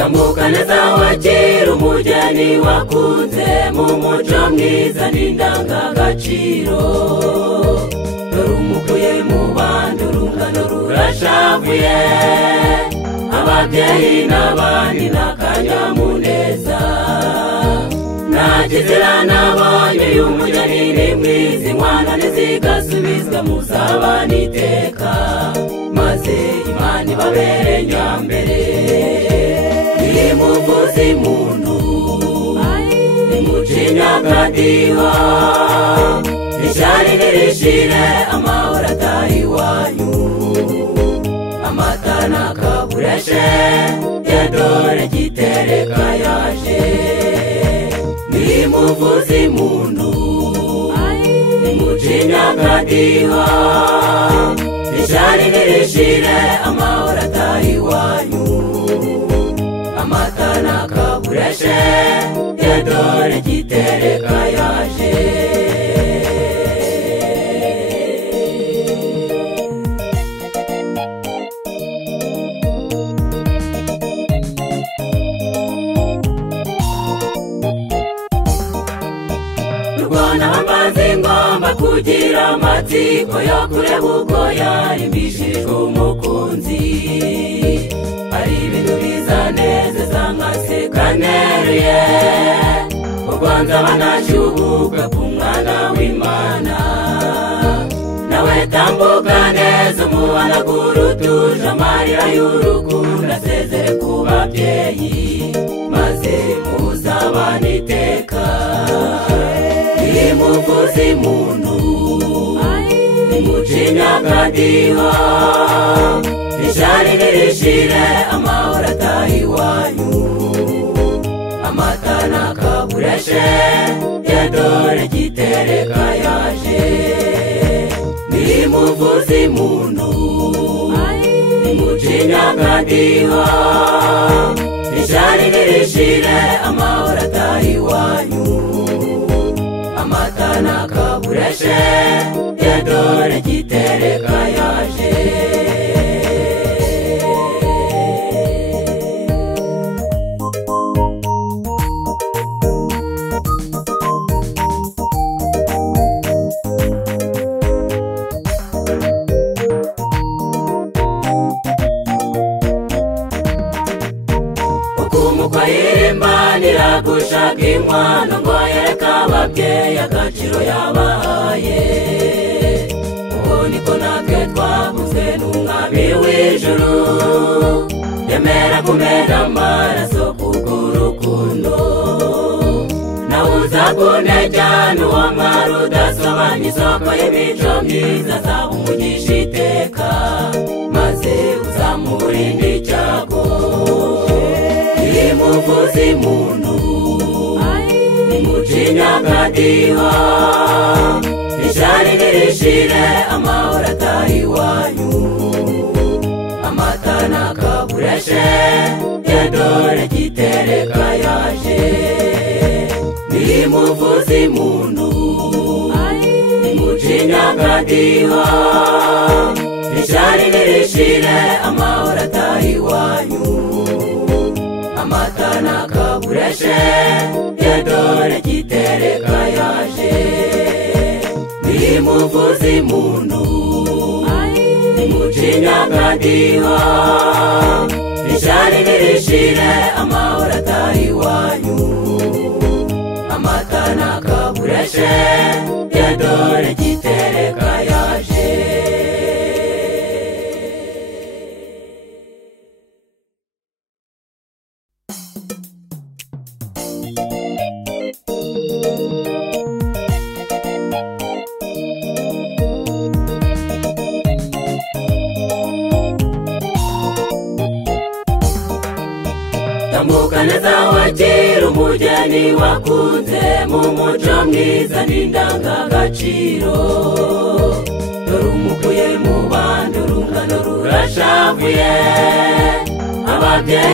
tambuka neza wakira umugeni wakunze mu muco mwiza n'indangagaciro dore umukuye mu bandi urungano rurashavuye ababyeyi n'abandi n'akanyamuneza nagezera nabonye uyu mugeni ni mwiza inkwano ntizigasubizwa muzabana iteka maze Imana ibabere nyambere nimuvuze impundu nimucinya akadiho ishyari nirishire amahoro atahe iwanyu amata nakabureshe yadore gitereka yaje nimuvuze impundu nimucinya akadiho ishyari nirishire amahoro atahe iwanyu amata nakabureshe yadore gitereka yaje Rwanda bambaze ngomba kugira amatsiko yo kureba uko yarimbishijwe umukunzi hari ibintu bizanezeza nkaseka neruye urwanza banashyubuka ku mwana w'Imana nawe tambuka neza umuhanagura utuje amarira y'urukundo asezere ku babyeyi maze muzabane iteka nimuvuze impundu nimucinya akadiho ishyari nirishire amahoro atahe iwanyu amata nakabureshe yadore gitereka yaje nimuvuze impundu nimucinya akadiho ishyari nirishire amahoro atahe iwanyu amata nakabureshe yadore gitereka yaje ukumukwa yirimbanira gushaka inkwano ngo yereka ababyeyi agaciro yabahaye uko niko natwe twavuzwe n'umwami w'ijuru yemera kumena amaraso kubw'urukundo nawe uzakunejyana uwo mwari udasobanya isoko y'imico myiza azaba umugisha iteka maze uzamurinde icyago nimuvuze impundu nimucinya akadiho ishyari nirishire amahoro atahe iwanyu amata nakabureshe yadore gitereka yaje nimuvuze impundu nimucinya akadiho ishyari nirishire amahoro atahe iwanyu amata nakabureshe yadore gitereka yaje nimuvuze impundu nimucinya akadiho ishyari nirishire amahoro atahe iwanyu amata nakabureshe yadore gitereka yaje tambuka neza wakira umugeni wakunze mu muco mwiza n'indangagaciro dore umukuye mu bandi urungano rurashavuye ababyeyi